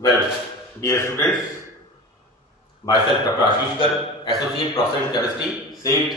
Well, dear students, myself Dr. Ashish Garg, Associate Professor in Chemistry, SAIT,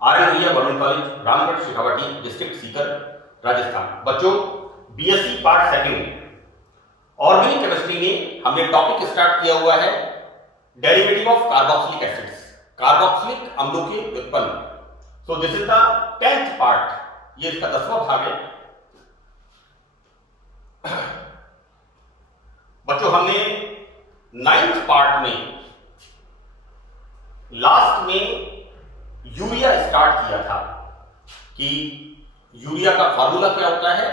R.N. Raiya Government College, Ramgarh Shekhawati, district Sikar, Rajasthan. बच्चों, BSc part second organic chemistry में हमने topic start किया हुआ है derivative of carboxylic acids, carboxylic अम्लों के व्युत्पन्न। So this is the 10th part, ये इसका 10वां भाग है। बच्चों, हमने 9th पार्ट में लास्ट में यूरिया स्टार्ट किया था कि यूरिया का फार्मूला क्या होता है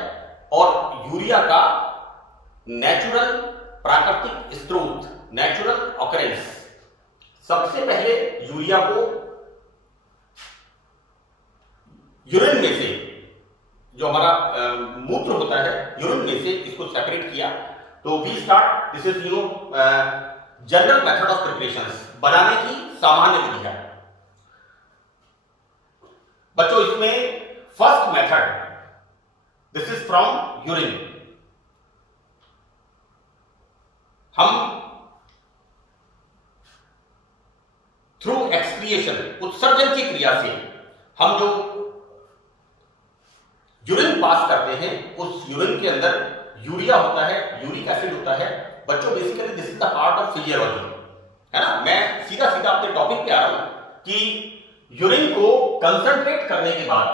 और यूरिया का नेचुरल प्राकृतिक स्रोत, नेचुरल ऑकरेंस। सबसे पहले यूरिया को यूरिन में से, जो हमारा मूत्र होता है, यूरिन में से इसको सेपरेट किया। तो we start, this is general method of preparation, बनाने की सामान्य विधि है। बच्चों, इसमें first method, this is from urine. हम थ्रू एक्सक्रिएशन, उत्सर्जन की क्रिया से हम जो यूरिन पास करते हैं, उस यूरिन के अंदर यूरिया होता है, यूरिक एसिड होता है। बच्चों, basically this is the part of physiology, है ना। मैं सीधा सीधा अपने टॉपिक पे आ रहा हूं कि यूरिन को कंसंट्रेट करने के बाद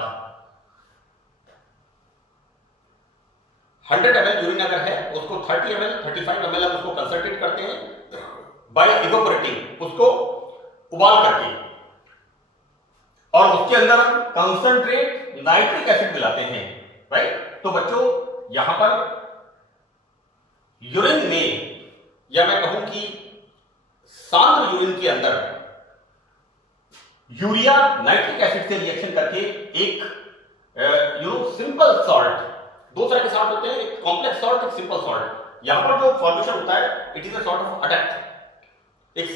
100 ml यूरिन अगर है, उसको 30 ml 35 ml हम उसको कंसंट्रेट करते हैं बाय इवोपोरेटिंग, उसको उबाल करके, और उसके अंदर कंसंट्रेट नाइट्रिक एसिड मिलाते हैं, राइट। तो बच्चों, यहां पर यूरिन में, या मैं कहूं कि सांद्र यूरिन के अंदर यूरिया नाइट्रिक एसिड से रिएक्शन करके एक सिंपल सॉल्ट, दो तरह के सॉल्ट होते हैं, एक कॉम्प्लेक्स सॉल्ट, एक सिंपल सॉल्ट। यहां पर जो फॉर्मेशन होता है, it is a sort of adduct. एक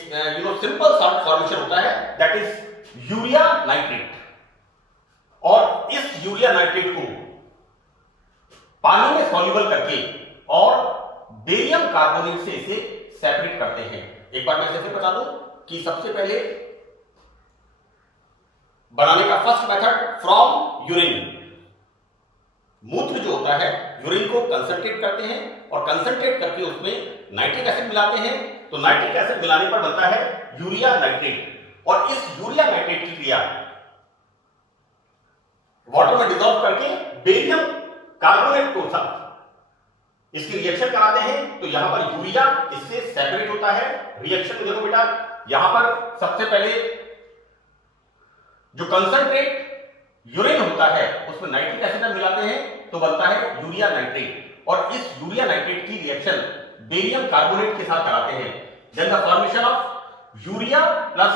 सिंपल सॉल्ट फॉर्मेशन होता है, दैट इज यूरिया नाइट्रेट। और इस यूरिया नाइट्रेट को पानी में सॉल्युबल करके और बेरियम कार्बोनेट से इसे सेपरेट करते हैं। एक बार मैं इसे बता दूं कि सबसे पहले बनाने का फर्स्ट मेथड फ्रॉम यूरिन, मूत्र जो होता है, यूरिन को कंसंट्रेट करते हैं और कंसंट्रेट करके उसमें नाइट्रिक एसिड मिलाते हैं। तो नाइट्रिक एसिड मिलाने पर बनता है यूरिया नाइट्रेट, और इस यूरिया नाइट्रेट की क्रिया वाटर में डिसॉल्व करके बेरियम कार्बोनेट को साथ इसकी रिएक्शन कराते हैं। तो यहां पर यूरिया इससे सेपरेट होता है। रिएक्शन में देखो बेटा, यहां पर सबसे पहले जो कंसंट्रेट यूरिन होता है उसमें नाइट्रिक एसिड मिलाते हैं, तो बनता है यूरिया नाइट्रेट, और इस यूरिया नाइट्रेट की रिएक्शन बेरियम कार्बोनेट के साथ कराते हैं। Then the formation of urea plus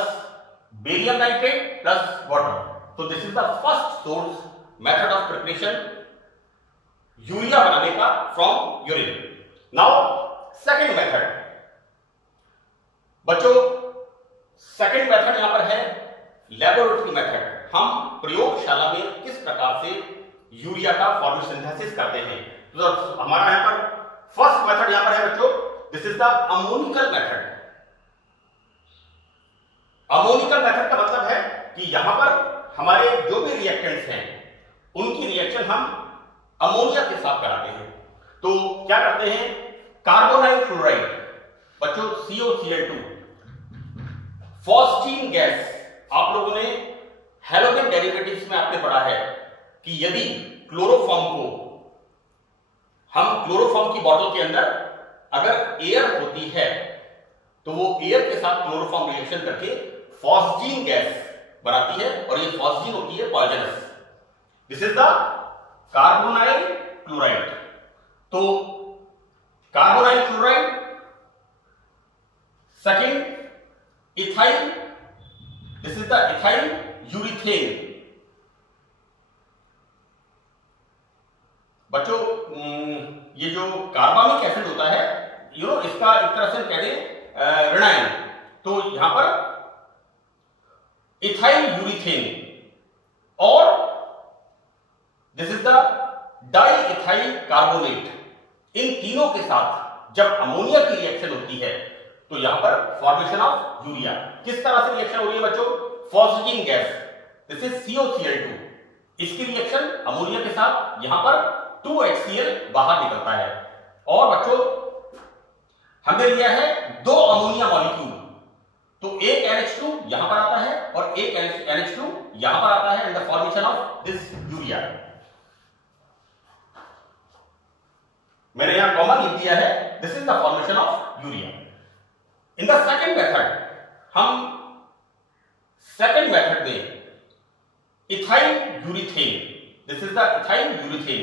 barium nitrate plus water. तो this is the first source method of preparation urea बनाने का from urine. Now second method. बच्चों, सेकंड मेथड यहां पर है लेबोरेटरी मेथड। हम प्रयोगशाला में किस प्रकार से यूरिया का फॉर्मोसिंथेसिस करते हैं। तो हमारा यहां पर फर्स्ट मेथड यहां पर है बच्चों, this is the ammoniacal method. Ammoniacal method का मतलब है कि यहां पर हमारे जो भी रिएक्टेंट्स हैं, उनकी रिएक्शन हम अमोनिया के साथ कराते हैं। तो क्या करते हैं, कार्बोनाइल क्लोराइड, बच्चों COCl2, फॉस्फीन गैस। आप लोगों ने हैलोजन डेरिवेटिव्स में आपने पढ़ा है कि यदि क्लोरोफॉर्म को, हम क्लोरोफॉर्म की बोतल के अंदर अगर एयर होती है, तो वो एयर के साथ क्लोरोफॉर्म रिएक्शन करके फॉस्फीन गैस बनाती है, और ये फॉस्फीन होती है poisonous. This is the carbonyl chloride. तो carbonyl chloride, second ethyl, this is the ethyl urethane. बच्चों, ये जो कार्बामिक एसिड होता है, इसका एक तरह से कह दें ऋणायन। तो यहां पर इथाइल यूरिथेन, और this is the diethyl carbonate. इन तीनों के साथ जब अमोनिया की रिएक्शन होती है तो यहां पर फॉर्मेशन ऑफ यूरिया। किस तरह से रिएक्शन हो रही है बच्चों? Phosphating gas, this is COCl2, इसकी रिएक्शन अमोनिया के साथ, यहां पर 2HCl बाहर निकलता है। और बच्चों हमने लिया है 2 अमोनिया मॉलिक्यूल, तो एक NH2 यहां पर आता है और एक NH2 यहां पर आता है, and the formation of this urea. मैंने यहां कॉमन लिख दिया है, this is the formation of urea. In the second method, हम सेकेंड मेथड में ethyl urethane, this is the ethyl urethane,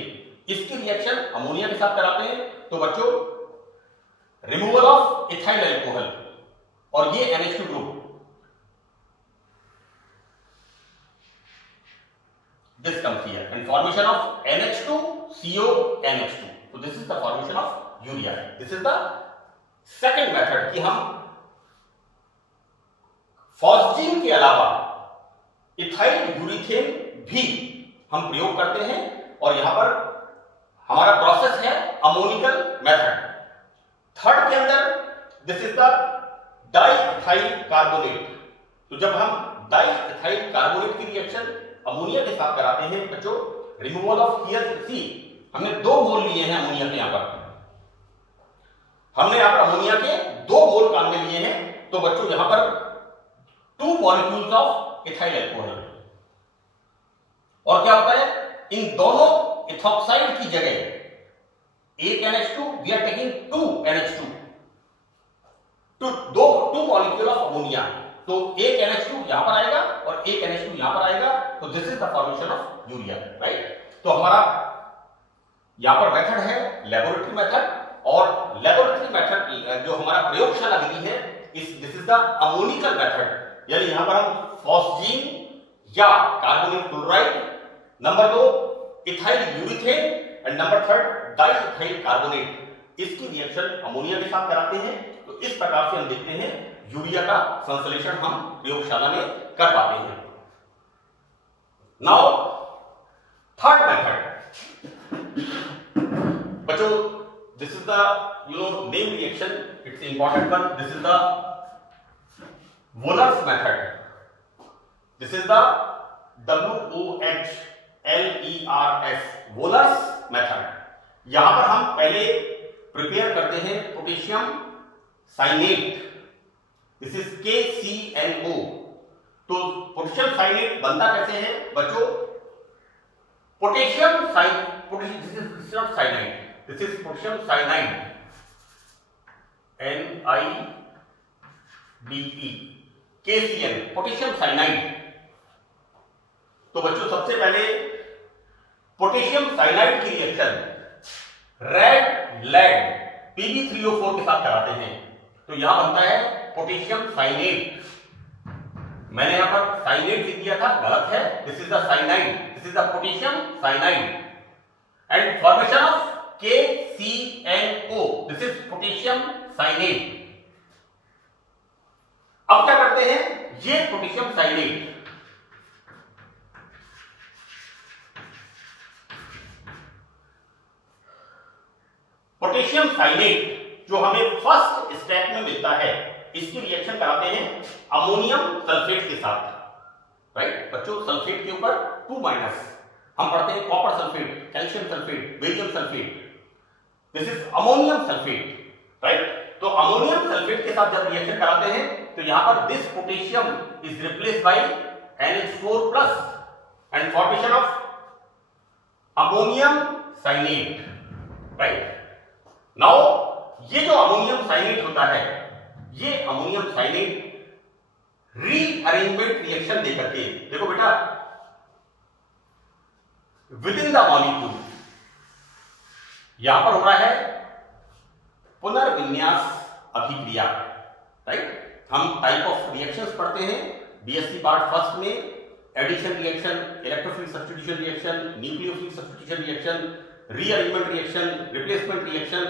इसकी रिएक्शन अमोनिया के साथ कराते हैं। तो बच्चों रिमूवल ऑफ इथाइल अल्कोहल और ये NH2 group, this comes here and formation of NH2 CO NH2, so this is the formation of urea. This is the second method कि हम फॉस्जीन के अलावा इथाइल यूरिथेन भी हम प्रयोग करते हैं, और यहां पर हमारा प्रोसेस है अमोनिकल मेथड। थर्ड के अंदर this is the diethyl carbonate. तो जब हम डाइइथाइल कार्बोनेट की रिएक्शन अमोनिया के साथ कराते हैं बच्चों, रिमूवल ऑफ हियर सी, हमने 2 मोल लिए हैं अमोनिया के, यहां पर हमने यहां पर अमोनिया के 2 मोल काम में लिए हैं। तो बच्चों यहां पर 2 मॉलिक्यूल्स ऑफ इथाइल अल्कोहल, और क्या होता है, इन दोनों इथॉक्साइड की जगह एक NH2, we are taking 2 NH2, two molecule of ammonia, तो एक NH2 यहां पर आएगा और एक NH2 यहां पर आएगा, तो this is the formation of urea, right. तो हमारा यहां पर मेथड है लेबोरेटरी मेथड, और लेबोरेटरी मेथड जो हमारा प्रयोगशाला विधि है, this is the ammoniacal method, यानी यहां पर हम फॉस्जीन या carbonyl chloride, number 2 ethyl urethane, and number 3 diethyl carbonate, इसकी रिएक्शन अमोनिया के साथ कराते हैं। तो इस प्रकार से हम देखते हैं यूरिया का संश्लेषण हम प्रयोगशाला में कर पाते हैं। नाउ थर्ड मेथड बच्चों, this is the name reaction, it's important one, this is the Wohler's method, this is the WOHLERS Wohler's method. यहां पर हम पहले प्रिपेयर करते हैं potassium cyanate, this is KCNO। तो पोटेशियम साइनेट बनता कैसे है बच्चों? Potassium this is not cyanide, this is potassium cyanide, NIDE, KCN, potassium cyanide. तो बच्चों सबसे पहले पोटेशियम साइनाइड की रिएक्शन रेड लेड Pb3O4 के साथ कराते हैं। तो यहां बनता है पोटेशियम साइनेट, मैंने यहां पर साइनेट लिख दिया था, गलत है, this is the cyanide, this is the potassium cyanide, and formation of KCNO, this is potassium cyanate. अब क्या करते हैं, ये पोटेशियम साइनेट पोटेशियम साइनेट जो हमें फर्स्ट स्टेप में मिलता है, इसकी रिएक्शन कराते हैं अमोनियम सल्फेट के साथ, राइट बच्चों। सल्फेट के ऊपर 2- हम पढ़ते हैं copper sulphate, calcium sulphate, barium sulphate, this is ammonium sulphate, right. तो अमोनियम सल्फेट के साथ जब रिएक्शन कराते हैं तो यहां पर this potassium is replaced by NH4+ and formation of ammonium cyanate, right. Now ये जो अमोनियम साइनेट होता है, ये अमोनियम साइनेट रीअरेंजमेंट रिएक्शन देकर के, देखो बेटा, विद इन द मॉलिक्यूल यहां पर हो रहा है पुनर्विन्यास अभिक्रिया, राइट। हम टाइप ऑफ रिएक्शंस पढ़ते हैं BSc पार्ट फर्स्ट में, addition reaction, electrophilic substitution reaction, nucleophilic substitution reaction, rearrangement reaction, replacement reaction,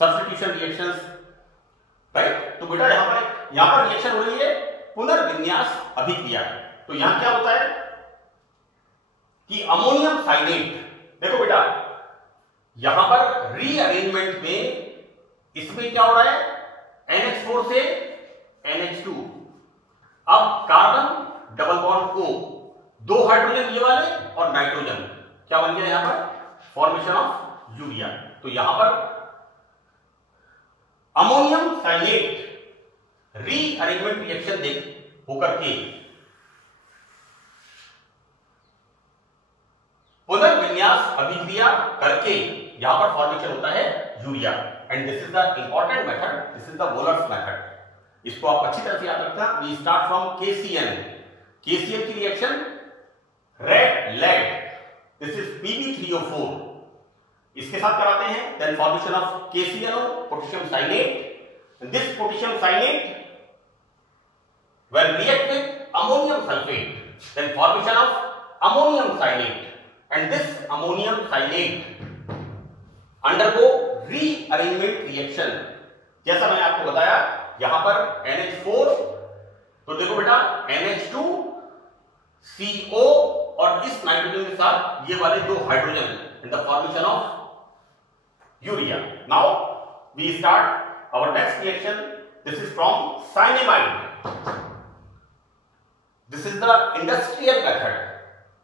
substitution reactions, right. तो बेटा यहां पर रिएक्शन हो रही है पुनर्विन्यास अभिक्रिया। तो यहां क्या होता है कि अमोनियम साइनेट, देखो बेटा, यहां पर रीअरेंजमेंट में इसमें क्या हो रहा है, NH4 से NH2। अब carbon double bond O, 2 hydrogen ये वाले और नाइट्रोजन, क्या बन गया यहां पर, फॉर्मेशन ऑफ यूरिया। तो यहां पर अमोनियम साइनेट रीअरेंजमेंट रिएक्शन देख होकर के पुनर्विन्यास अभिक्रिया करके यहां पर फॉर्मेशन होता है urea. And this is the important method, this is the Wohler's method. इसको आप अच्छी तरह से याद रखना। We start from KCl, KCl की reaction red lead, this is Pb3O4, इसके साथ कराते हैं। Then formation of KClO, potassium cyanate. This potassium cyanate when react with ammonium sulfate, then formation of ammonium cyanate, and this ammonium cyanate undergo rearrangement reaction। जैसा मैंने आपको बताया यहां पर NH4, तो देखो बेटा NH2 CO और इस नाइट्रोजन के साथ ये वाले 2 hydrogen in the formation of urea। Now we start our next reaction, this is from cyanamide, this is the industrial method,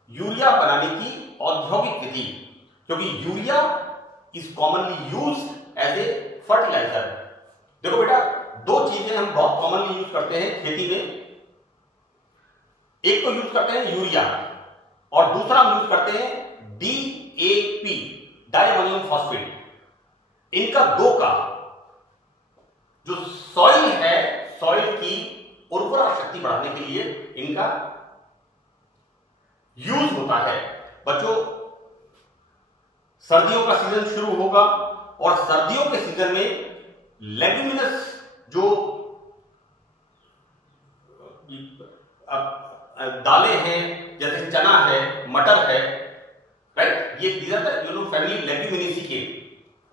urea बनाने की औद्योगिक विधि, क्योंकि urea is commonly used as a fertiliser. देखो बेटा 2 चीजें हम बहुत कॉमनली यूज करते हैं खेती में, एक तो यूज करते हैं यूरिया और दूसरा हम यूज करते हैं DAP, डायमोनियम फॉस्फेट। इनका 2 का जो सॉइल है, सॉइल की उर्वरा शक्ति बढ़ाने के लिए इनका यूज होता है। बच्चों सर्दियों का सीजन शुरू होगा और सर्दियों के सीजन में लेग्यूमिनस जो दालें हैं, जैसे चना है, मटर है, राइट, ये फैमिली लेग्यूमिनेसी के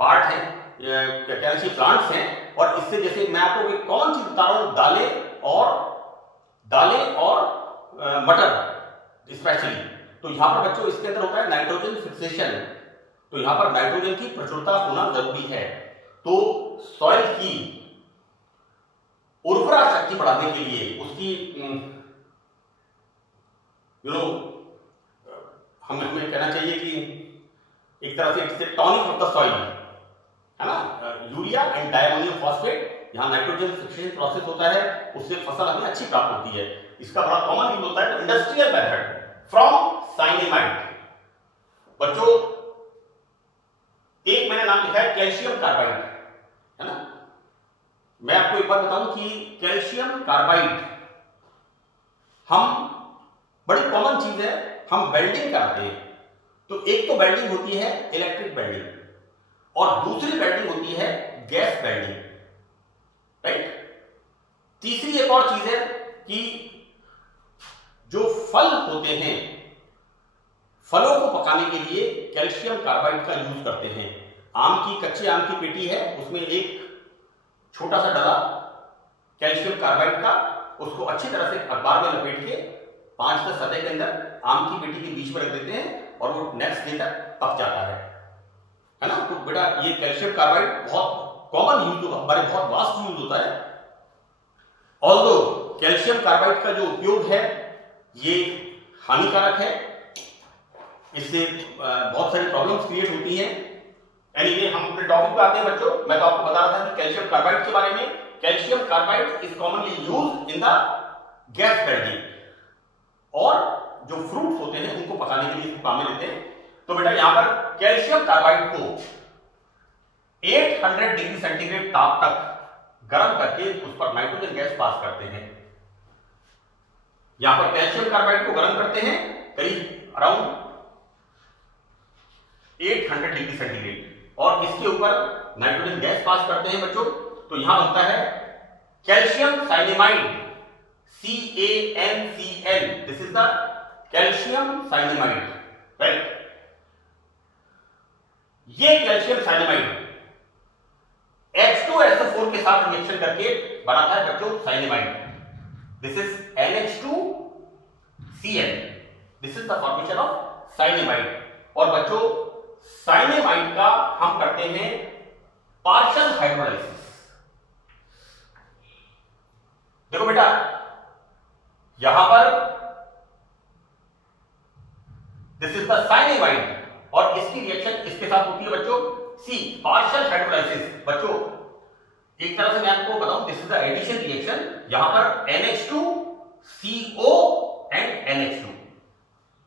पार्ट है, कैल्शियम प्लांट्स हैं। और इससे जैसे मैं आपको एक कॉमन चीज बता रहा हूं, दालें और मटर स्पेशली। तो यहां पर बच्चों इसके अंदर होता है नाइट्रोजन फिक्सेशन, तो यहां पर नाइट्रोजन की प्रचुरता होना जरूरी है। तो सॉइल की उर्वरा शक्ति बढ़ाने के लिए उसकी हमें कहना चाहिए कि एक तरह से it's tonic of the soil, है ना। यूरिया एंड डायमोनियम फॉस्फेट, यहां नाइट्रोजन फिक्सेशन प्रोसेस होता है, उससे फसल हमें अच्छी प्राप्त होती है। इसका बड़ा कॉमन यूज होता है इंडस्ट्रियल मेथड फ्रॉम साइनेमाइड। बच्चों एक मैंने नाम लिखा है कैल्शियम कार्बाइड, है ना। मैं आपको एक बात बताऊं कि कैल्शियम कार्बाइड हम बड़ी कॉमन चीज है, हम वेल्डिंग कराते हैं। तो एक तो वेल्डिंग होती है इलेक्ट्रिक वेल्डिंग और दूसरी वेल्डिंग होती है गैस वेल्डिंग, राइट। तीसरी एक और चीज है कि जो फल होते हैं, फलों को पकाने के लिए कैल्शियम कार्बाइड का यूज करते हैं। कच्चे आम की पेटी है, उसमें एक छोटा सा डला कैल्शियम कार्बाइड का, उसको अच्छी तरह से अखबार में लपेट के 5 से 7 के अंदर आम की पेटी के बीच में रख देते हैं और वो नेक्स्ट डे तक पक जाता है ना। तो बेटा ये कैल्शियम कार्बाइड बहुत कॉमन यूज, हमारे बहुत वास्ट यूज होता है। ऑल्दो कैल्शियम कार्बाइड का जो उपयोग है ये हानिकारक है, इससे बहुत सारी प्रॉब्लम्स क्रिएट होती हैं। एनीवे हम अपने टॉपिक पे आते हैं बच्चों। मैं तो आपको बता रहा था कि कैल्शियम कार्बाइड के बारे में। Calcium carbide is commonly used in the gas welding, और जो फ्रूट्स होते हैं उनको पकाने के लिए काम में लेते हैं। तो बेटा यहां पर कैल्शियम कार्बाइड को 800 डिग्री सेंटीग्रेड ताप तक गर्म करके उस पर नाइट्रोजन गैस पास करते हैं। यहां पर कैल्शियम कार्बाइड को गर्म करते हैं करीब अराउंड 800 डिग्री सेंटीग्रेड, और इसके ऊपर नाइट्रोजन गैस पास करते हैं बच्चों। तो यहां बनता है calcium cyanamide, CaNCl, this is the calcium cyanamide, right. ये कैल्शियम साइनेमाइड H2SO4 के साथ रिएक्शन करके बनाता है बच्चों cyanamide. This is NH2Cl, this is the formation of cyanamide. और बच्चों साइनेमाइड का हम करते हैं पार्शियल हाइड्रोलाइसिस। देखो बेटा, यहां पर दिस इज द साइनेमाइड और इसकी रिएक्शन इसके साथ होती है बच्चों सी, पार्शियल हाइड्रोलाइसिस। बच्चों एक तरह से मैं आपको बताऊं, this is the addition reaction. यहां पर NH2 CO एंड NH2।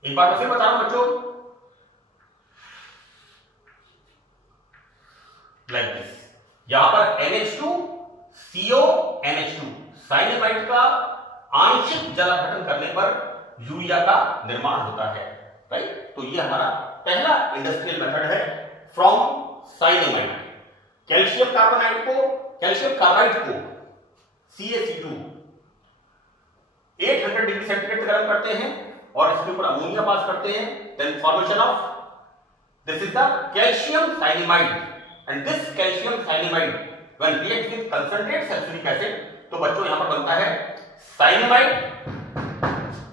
एक बार मैं फिर बता रहा हूं बच्चों, लाइक दिस। यहां पर NH2 CO NH2 साइनेमाइड का आंशिक जल अपघटन करने पर यूरिया का निर्माण होता है, राइट। तो ये हमारा पहला इंडस्ट्रियल मेथड है फ्रॉम साइनेमाइड। कैल्शियम कार्बोनाइड को, कैल्शियम कार्बाइड को CaC2 800 डिग्री सेंटीग्रेड गर्म करते हैं और इसके ऊपर अमोनिया पास करते हैं। Then formation of this is the calcium cyanamide and this calcium cyanamide when react with concentrate sulphuric acid, तो बच्चों यहां पर बनता है साइनेमाइड।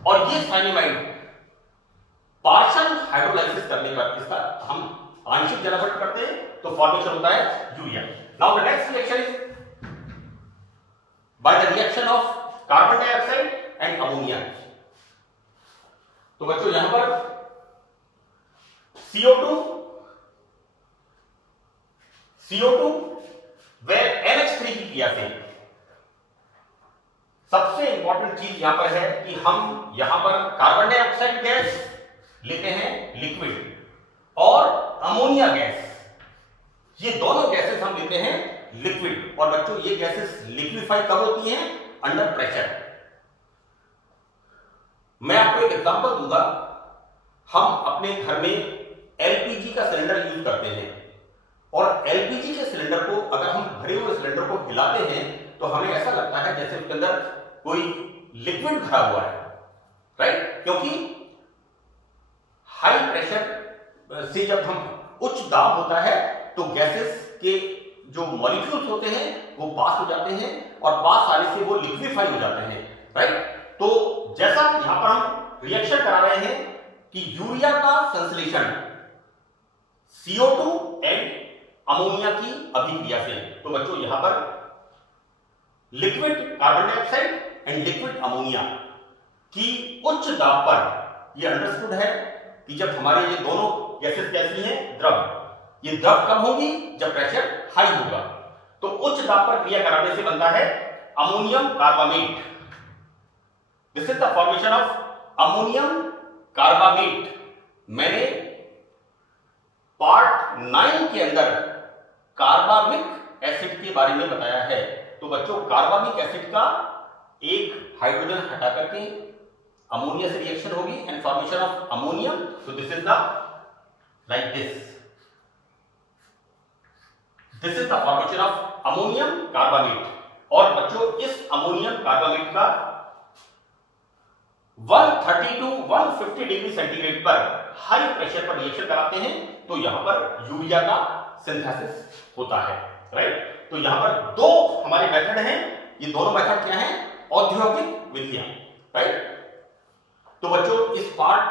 और ये साइनेमाइड पार्शियल हाइड्रोलाइसिस करने पर इसका हम आंशिक जल अपघटन करते हैं तो फॉर्मेशन होता है urea. Now the next reaction is by the reaction of carbon dioxide and ammonia. तो बच्चों यहां पर CO2 व NH3 की क्रिया से सबसे इंपॉर्टेंट चीज यहां पर है कि हम यहां पर कार्बन डाइऑक्साइड गैस लेते हैं लिक्विड और अमोनिया गैस, ये दोनों गैसेस हम लेते हैं लिक्विड। और बच्चों ये गैसेस लिक्विफाई कब होती हैं? Under pressure. मैं आपको एक एग्जांपल दूंगा। हम अपने घर में LPG का सिलेंडर यूज करते हैं और LPG के सिलेंडर को अगर हम भरे हुए सिलेंडर को हिलाते हैं तो हमें ऐसा लगता है जैसे उसके अंदर कोई लिक्विड भरा हुआ है, राइट। क्योंकि हाई प्रेशर से जब हम उच्च दाब होता है तो गैसेस के जो मॉलिक्यूल्स होते हैं वो पास हो जाते हैं और पास आने से वो लिक्विफाई हो जाते हैं, राइट। तो जैसा यहां पर हम रिएक्शन करा रहे हैं कि यूरिया का संश्लेषण CO2 एंड अमोनिया की अभिक्रिया से, तो बच्चों यहां पर liquid carbon dioxide and liquid ammonia की उच्च दाब पर यह अंडरस्टूड है कि जब हमारे ये दोनों गैसेस कैसी हैं? द्रव। ये द्रव कब होगी? जब प्रेशर हाई होगा। तो उच्च दाब पर क्रिया कराने से बनता है ammonium carbamate. This is the formation of ammonium carbamate. मैंने पार्ट 9 के अंदर कार्बामिक एसिड के बारे में बताया है। तो बच्चों कार्बामिक एसिड का एक हाइड्रोजन हटा करके अमोनिया से रिएक्शन होगी एंड फॉर्मेशन ऑफ अमोनियम। तो this is the like this is the formation of ammonium carbamate. और बच्चों इस अमोनियम कार्बामेट का 130 to 150 डिग्री सेंटीग्रेड पर हाई प्रेशर पर रिएक्शन कराते हैं तो यहां पर यूरिया का सिंथेसिस होता है, राइट। तो यहां पर दो हमारे मेथड हैं। ये दोनों मेथड क्या हैं? औद्योगिक विधियां, राइट। तो बच्चों इस पार्ट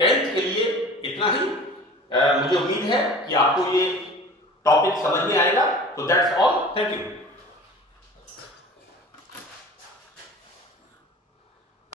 10th के लिए इतना ही। मुझे उम्मीद है कि आपको ये टॉपिक समझ में आएगा। तो दैट्स ऑल, थैंक यू।